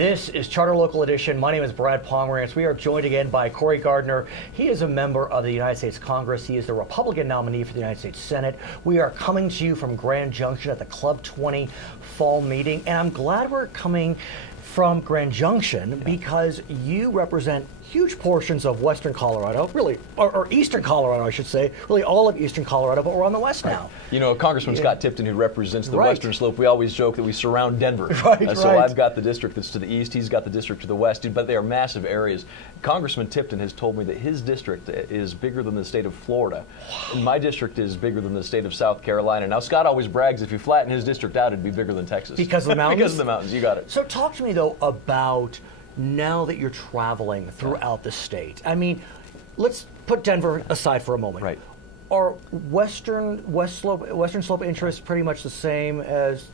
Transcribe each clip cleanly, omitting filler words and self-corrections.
This is Charter Local Edition. My name is Brad Pomerance. We are joined again by Corey Gardner. He is a member of the United States Congress. He is the Republican nominee for the United States Senate. We are coming to you from Grand Junction at the Club 20 fall meeting, and I'm glad we're coming from Grand Junction because you represent huge portions of Western Colorado, really, or Eastern Colorado, I should say, really all of Eastern Colorado, but we're on the West now. You know, Congressman Scott Tipton, who represents the Western Slope, we always joke that we surround Denver. So I've got the district that's to the east, he's got the district to the west, but they are massive areas. Congressman Tipton has told me that his district is bigger than the state of Florida. And my district is bigger than the state of South Carolina. Now, Scott always brags if you flatten his district out, it'd be bigger than Texas. Because of the mountains? Because of the mountains, you got it. So talk to me, though, about now that you're traveling throughout the state. I mean, let's put Denver aside for a moment. Right. Are Western Slope interests pretty much the same as,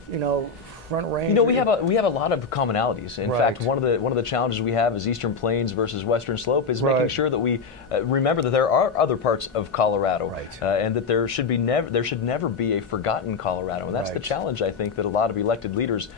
Front Range? You know, we have a lot of commonalities. In fact, one of the challenges we have is Eastern Plains versus Western Slope is making sure that we remember that there are other parts of Colorado, and that there should never be a forgotten Colorado, and that's the challenge I think that a lot of elected leaders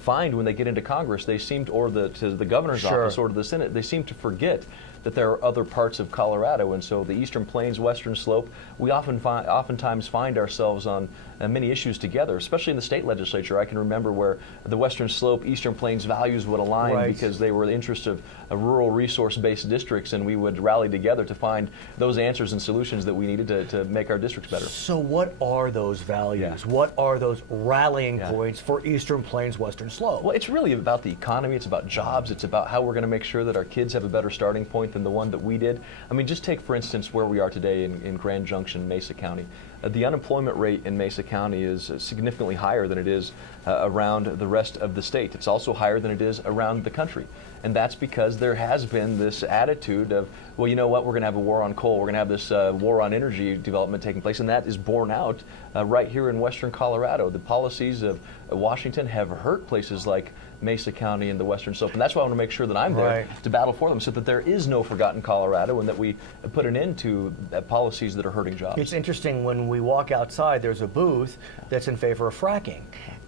find when they get into Congress. They seem to, or to the governor's office or to the Senate, they seem to forget that there are other parts of Colorado, and so the Eastern Plains, Western Slope, we oftentimes find ourselves on many issues together, especially in the state legislature. I can remember where the Western Slope, Eastern Plains values would align because they were the interest of rural resource-based districts, and we would rally together to find those answers and solutions that we needed to make our districts better. So what are those values? What are those rallying points for Eastern Plains, Western Slope? Well, it's really about the economy, it's about jobs, it's about how we're going to make sure that our kids have a better starting point than the one that we did. I mean, just take, for instance, where we are today in Grand Junction, Mesa County. The unemployment rate in Mesa County is significantly higher than it is around the rest of the state. It's also higher than it is around the country. And that's because there has been this attitude of, well, you know what, we're going to have a war on coal, we're going to have this war on energy development taking place, and that is borne out right here in Western Colorado. The policies of Washington have hurt places like Mesa County and the Western Slope, and that's why I want to make sure that I'm there to battle for them, so that there is no forgotten Colorado and that we put an end to policies that are hurting jobs. It's interesting, when we walk outside, there's a booth that's in favor of fracking.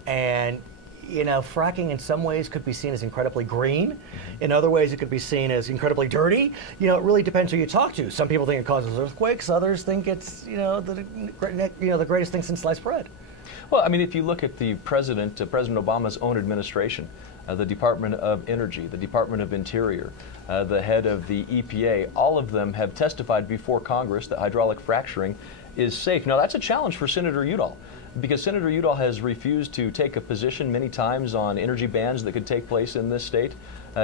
And fracking in some ways could be seen as incredibly green. In other ways, it could be seen as incredibly dirty. It really depends who you talk to. Some people think it causes earthquakes. Others think it's, the greatest thing since sliced bread. Well, I mean, if you look at the President Obama's own administration, the Department of Energy, the Department of Interior, the head of the EPA, all of them have testified before Congress that hydraulic fracturing is safe. Now, that's a challenge for Senator Udall, because Senator Udall has refused to take a position many times on energy bans that could take place in this state.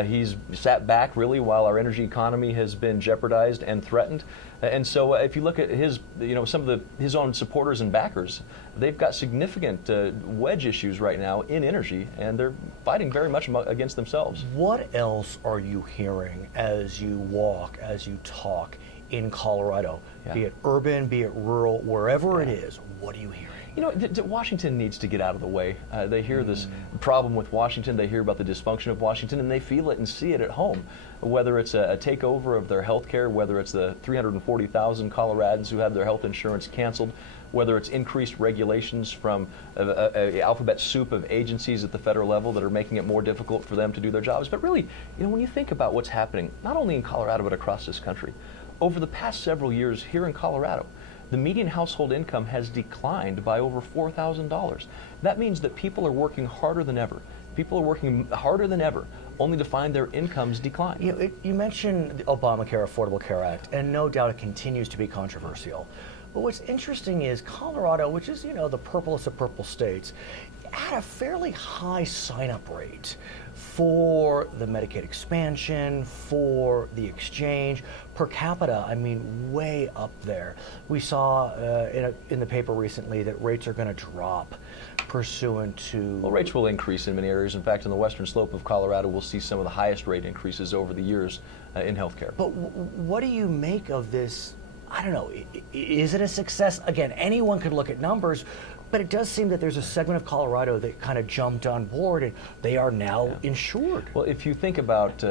He's sat back, really, while our energy economy has been jeopardized and threatened. And so if you look at his, some of his own supporters and backers, they've got significant wedge issues right now in energy, and they're fighting very much against themselves. What else are you hearing as you walk, as you talk in Colorado, be it urban, be it rural, wherever it is? What are you hearing? Washington needs to get out of the way. They hear this problem with Washington, they hear about the dysfunction of Washington, and they feel it and see it at home. Whether it's a takeover of their health care, whether it's the 340,000 Coloradans who have their health insurance canceled, whether it's increased regulations from an alphabet soup of agencies at the federal level that are making it more difficult for them to do their jobs. But really, when you think about what's happening, not only in Colorado but across this country, over the past several years here in Colorado, the median household income has declined by over $4,000. That means that people are working harder than ever. People are working harder than ever, only to find their incomes decline. You mentioned the Obamacare Affordable Care Act, and no doubt it continues to be controversial. But what's interesting is Colorado, which is, the purplest of purple states, had a fairly high sign-up rate for the Medicaid expansion, for the exchange. Per capita, I mean, way up there. We saw in the paper recently that rates are going to drop pursuant to... Well, rates will increase in many areas. In fact, in the Western Slope of Colorado, we'll see some of the highest rate increases over the years in healthcare. But what do you make of this? I don't know, is it a success? Again, anyone could look at numbers, but it does seem that there's a segment of Colorado that kind of jumped on board, and they are now insured. Well, if you think about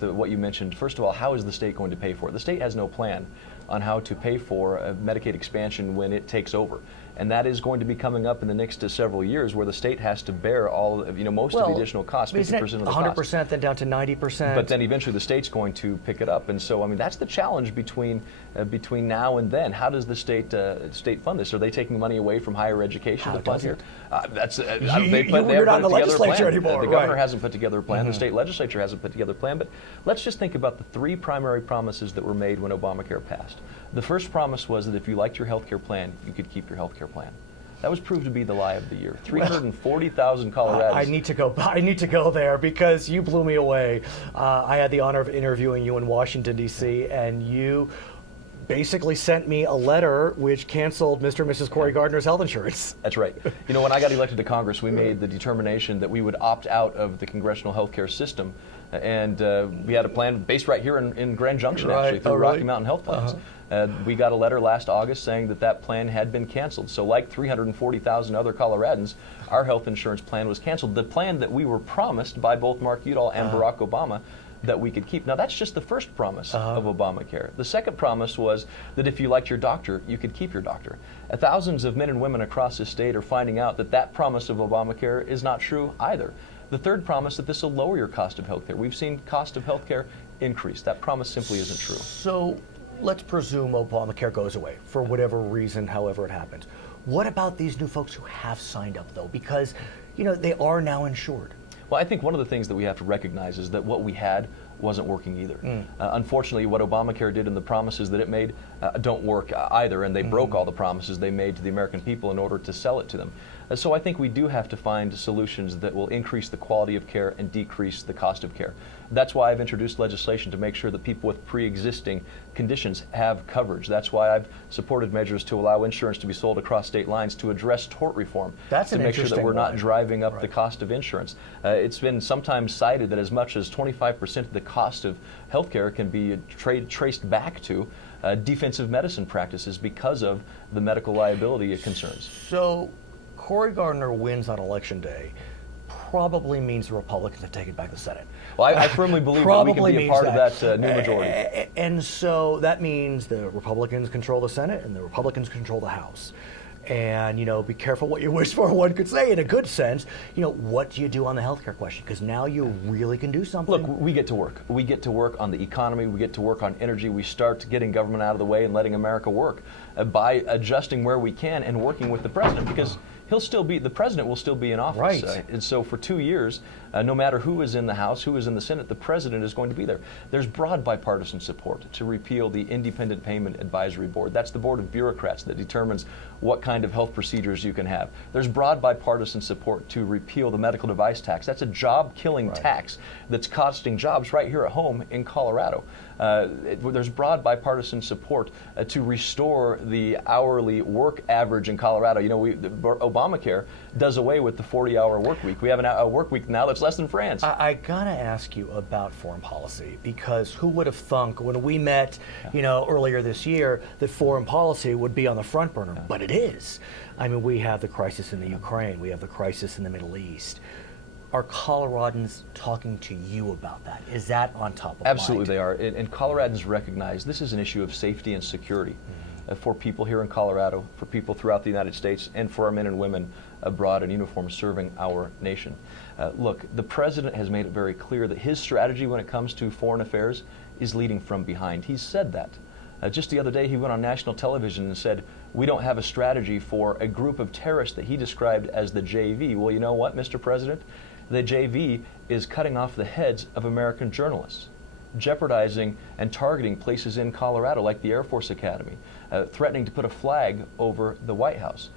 what you mentioned, first of all, how is the state going to pay for it? The state has no plan on how to pay for a Medicaid expansion when it takes over. and that is going to be coming up in the next several years, where the state has to bear all of, most of the additional costs, 50% of the cost. 100%, then down to 90%. But then eventually the state's going to pick it up, and so that's the challenge between now and then. How does the state fund this? Are they taking money away from higher education to fund here? You're not in the legislature anymore. The governor hasn't put together a plan. The state legislature hasn't put together a plan. But let's just think about the three primary promises that were made when Obamacare passed. The first promise was that if you liked your health care plan, you could keep your health care plan. That was proved to be the lie of the year. 340,000 Coloradans. I need to go there because you blew me away. I had the honor of interviewing you in Washington, D.C., and you basically sent me a letter which canceled Mr. and Mrs. Cory Gardner's health insurance. That's right. When I got elected to Congress, we made the determination that we would opt out of the congressional health care system. And we had a plan based right here in Grand Junction, actually, through Rocky Mountain Health Plans. We got a letter last August saying that plan had been canceled. So like 340,000 other Coloradans, our health insurance plan was canceled. The plan that we were promised by both Mark Udall and Barack Obama that we could keep. Now, that's just the first promise of Obamacare. The second promise was that if you liked your doctor, you could keep your doctor. Thousands of men and women across this state are finding out that promise of Obamacare is not true either. The third promise, that this will lower your cost of health care. We've seen cost of health care increase. That promise simply isn't true. So let's presume Obamacare goes away for whatever reason, however it happens. What about these new folks who have signed up, though? Because, they are now insured. Well, I think one of the things that we have to recognize is that what we had wasn't working either. Unfortunately, what Obamacare did and the promises that it made don't work either, and they broke all the promises they made to the American people in order to sell it to them. So I think we do have to find solutions that will increase the quality of care and decrease the cost of care. That's why I've introduced legislation to make sure that people with pre-existing conditions have coverage. That's why I've supported measures to allow insurance to be sold across state lines to address tort reform. That's to make sure that we're not driving up the cost of insurance. It's been sometimes cited that as much as 25% of the cost of healthcare can be traced back to defensive medicine practices because of the medical liability concerns. So Cory Gardner wins on Election Day probably means the Republicans have taken back the Senate. Well, I firmly believe that we can be a part of that new majority. And so that means the Republicans control the Senate and the Republicans control the House. And, be careful what you wish for, one could say, in a good sense. What do you do on the healthcare question? Because now you really can do something. Look, we get to work. We get to work on the economy. We get to work on energy. We start getting government out of the way and letting America work by adjusting where we can and working with the president, because the president will still be in office. Right. And so for 2 years, no matter who is in the House, who is in the Senate, the president is going to be there. There's broad bipartisan support to repeal the Independent Payment Advisory Board. That's the board of bureaucrats that determines what kind of health procedures you can have. There's broad bipartisan support to repeal the medical device tax. That's a job-killing tax that's costing jobs right here at home in Colorado. There's broad bipartisan support to restore the hourly work average in Colorado. Obamacare does away with the 40-hour work week. We have a work week now that's less than France. I gotta ask you about foreign policy, because who would have thunk when we met, earlier this year, that foreign policy would be on the front burner? But it is. I mean, we have the crisis in the Ukraine. We have the crisis in the Middle East. Are Coloradans talking to you about that? Is that on top of mind? Absolutely they are. And Coloradans recognize this is an issue of safety and security for people here in Colorado, for people throughout the United States, and for our men and women abroad in uniform serving our nation. Look, the president has made it very clear that his strategy when it comes to foreign affairs is leading from behind. He's said that. Just the other day, he went on national television and said, we don't have a strategy for a group of terrorists that he described as the JV. Well, you know what, Mr. President? The JV is cutting off the heads of American journalists, jeopardizing and targeting places in Colorado like the Air Force Academy, threatening to put a flag over the White House.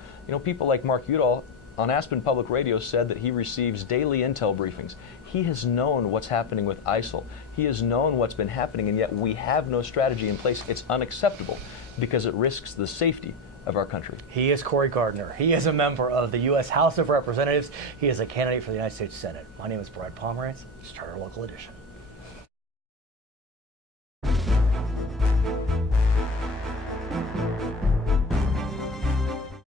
People like Mark Udall on Aspen Public Radio said that he receives daily intel briefings. He has known what's happening with ISIL. He has known what's been happening, and yet we have no strategy in place. It's unacceptable because it risks the safety of our country. He is Cory Gardner. He is a member of the U.S. House of Representatives. He is a candidate for the United States Senate. My name is Pomerance. It's Charter Local Edition.